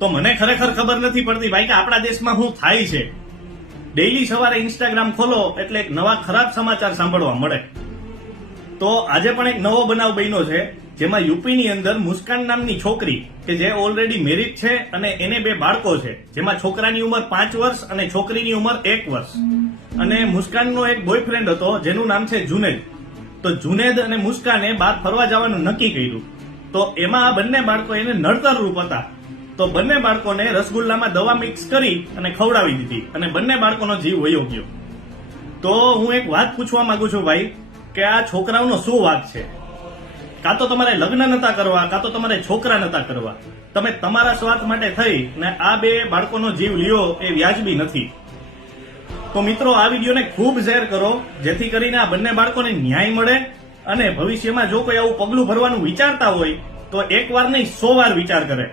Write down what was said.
તો મને ખરેખર ખબર નથી પડતી ભાઈ કે આપણા દેશમાં શું થાય છે. ડેઈલી સવારે ઇન્સ્ટાગ્રામ ખોલો એટલે એક નવા ખરાબ સમાચાર સાંભળવા મળે. તો આજે પણ એક નવો બનાવ બન્યો છે, જેમાં યુપીની અંદર મુસ્કાન નામની છોકરી કે જે ઓલરેડી મેરિડ છે અને એને 2 બાળકો છે, જેમાં છોકરાની ઉંમર 5 વર્ષ અને છોકરીની ઉંમર 1 વર્ષ. અને મુસ્કાનનો એક બોયફ્રેન્ડ હતો જેનું નામ છે જુનેદ. તો જુનેદ અને મુસ્કાને બહાર ફરવા જવાનું નક્કી કર્યું. તો એમાં આ બંને બાળકો એને નડતર રૂપ હતા. તો બંને બાળકોને રસગુલ્લામાં દવા મિક્સ કરી અને ખવડાવી દીધી અને બંને બાળકોનો જીવ વયો ગયો. તો હું એક વાત પૂછવા માંગુ છું ભાઈ કે આ છોકરાઓનો શું વાંક છે? કાં તો તમારે લગ્ન નતા કરવા, કાં તો તમારે છોકરા નતા કરવા. તમે તમારા સ્વાર્થ માટે થઈ ને આ 2 બાળકોનો જીવ લ્યો એ વ્યાજબી નથી. તો મિત્રો, આ વિડીયોને ખૂબ શેર કરો જેથી કરીને આ બંને બાળકોને ન્યાય મળે અને ભવિષ્યમાં જો કોઈ આવું પગલું ભરવાનું વિચારતા હોય તો 1 વાર નહીં 100 વાર વિચાર કરે.